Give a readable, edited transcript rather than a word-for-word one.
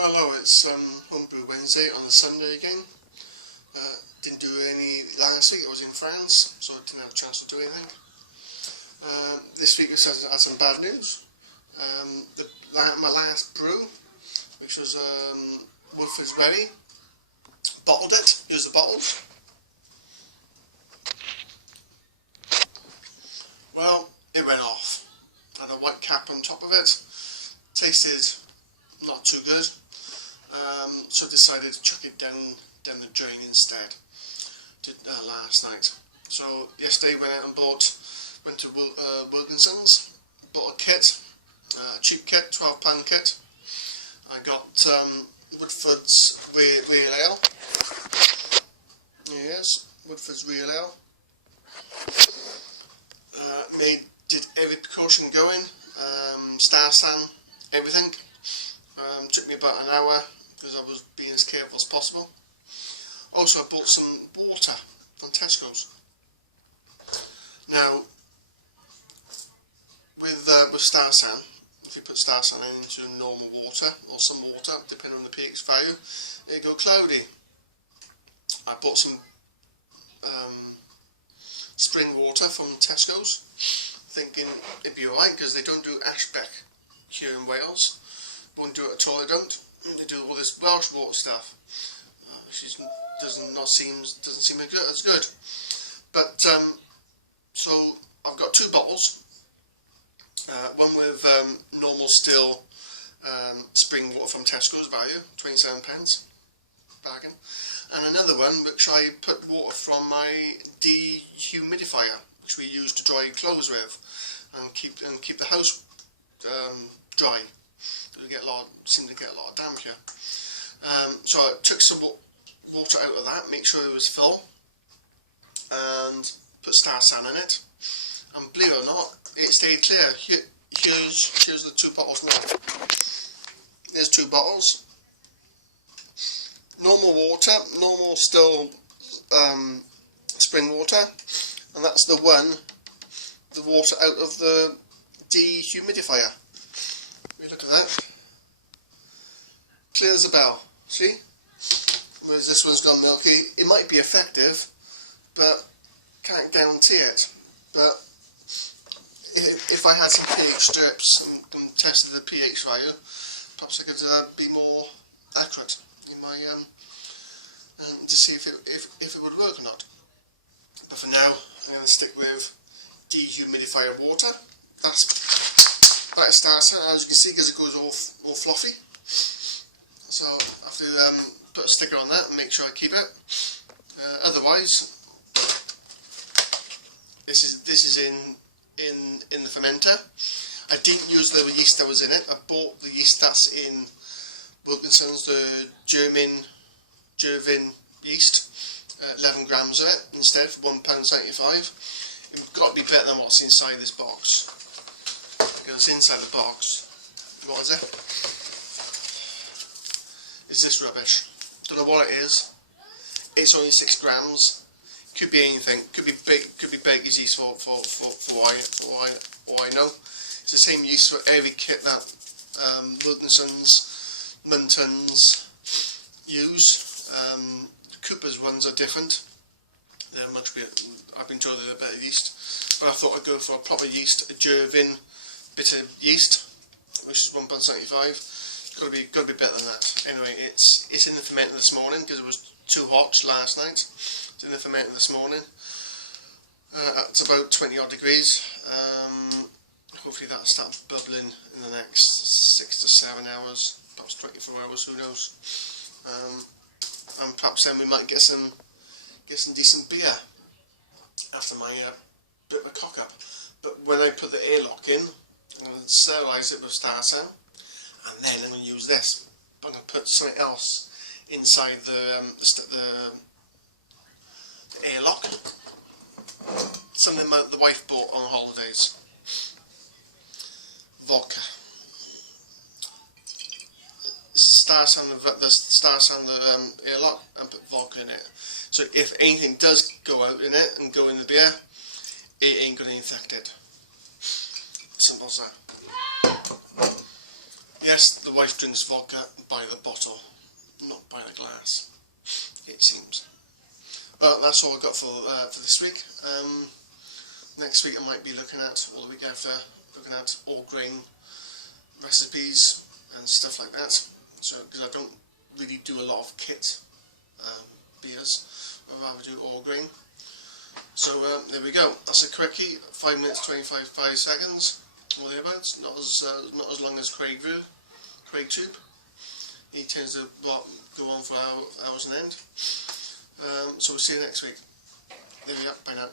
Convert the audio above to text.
Well, hello, it's Homebrew Wednesday on a Sunday again. Didn't do any last week, I was in France, so I didn't have a chance to do anything. This week I had some bad news. My last brew, which was Woodford's Berry, bottled it, used the bottles. Well, it went off. Had a white cap on top of it. Tasted not too good. So I decided to chuck it down the drain instead. Did last night. So yesterday went to Wilkinson's, bought a kit, a cheap kit, £12 kit. I got Woodford's Real Ale. Yes, Woodford's Real Ale. Did every precaution going, star san, everything. Took me about an hour because I was being as careful as possible. Also, I bought some water from Tesco's. Now, with star san, if you put star san into normal water or some water, depending on the pH value, it go cloudy. I bought some spring water from Tesco's, thinking it'd be alright because they don't do ashbeck here in Wales. Won't do it at all. They don't. They do all this Welsh water stuff, which doesn't seem as good. But so I've got two bottles. One with normal still spring water from Tesco's value, £27, bargain, and another one which I put water from my dehumidifier, which we use to dry clothes with and keep the house dry. Seem to get a lot of damp here. So I took some water out of that, make sure it was full, and put star san in it. And believe it or not, it stayed clear. Here's the two bottles now. There's two bottles. Normal water, normal still spring water, and that's the water out of the dehumidifier. Look at that. Clear as a bell. See? Whereas this one's gone milky. It might be effective, but can't guarantee it. But if I had some pH strips and tested the pH value, perhaps I could be more accurate in my and to see if it would work or not. But for now, I'm going to stick with dehumidifier water. That's star san, as you can see, because it goes all fluffy. So I have to put a sticker on that and make sure I keep it. Otherwise, this is in the fermenter. I didn't use the yeast that was in it. I bought the yeast that's in Wilkinson's, the German yeast, 11 grams of it instead for £1.75. It's got to be better than what's inside this box. Because inside the box, what is it? Is this rubbish? Don't know what it is. It's only 6 grams. Could be anything. Could be baker's yeast for all I know. It's the same yeast for every kit that Wilkinson's, Muntons use. Cooper's ones are different. They're much better. I've been told they're better yeast, but I thought I'd go for a proper yeast, a Gervin bitter yeast, which is £1.75. Got to be better than that. Anyway, it's in the fermenter this morning because it was too hot last night. It's in the fermenter this morning. It's about 20 odd degrees. Hopefully that'll start bubbling in the next 6 to 7 hours, perhaps 24 hours. Who knows? And perhaps then we might get some decent beer after my bit of a cock up. But when I put the airlock in, I'm going to sterilise it with star san, and then I'm going to use this. I'm going to put something else inside the airlock. Something the wife bought on holidays. Vodka. Star san the airlock and put vodka in it. So if anything does go out in it and go in the beer, it ain't going to infect it. Simple as that. Yes, guess the wife drinks vodka by the bottle, not by the glass, it seems. Well, that's all I've got for this week. Next week I might be looking at, or the week after, looking at all grain recipes and stuff like that. So, because I don't really do a lot of kit beers, I'd rather do all grain. So there we go. That's a quickie. 5 minutes 25 seconds, or thereabouts. Not as long as Craig Tube. He tends to go on for hours on end. So we'll see you next week. There we go. Bye now.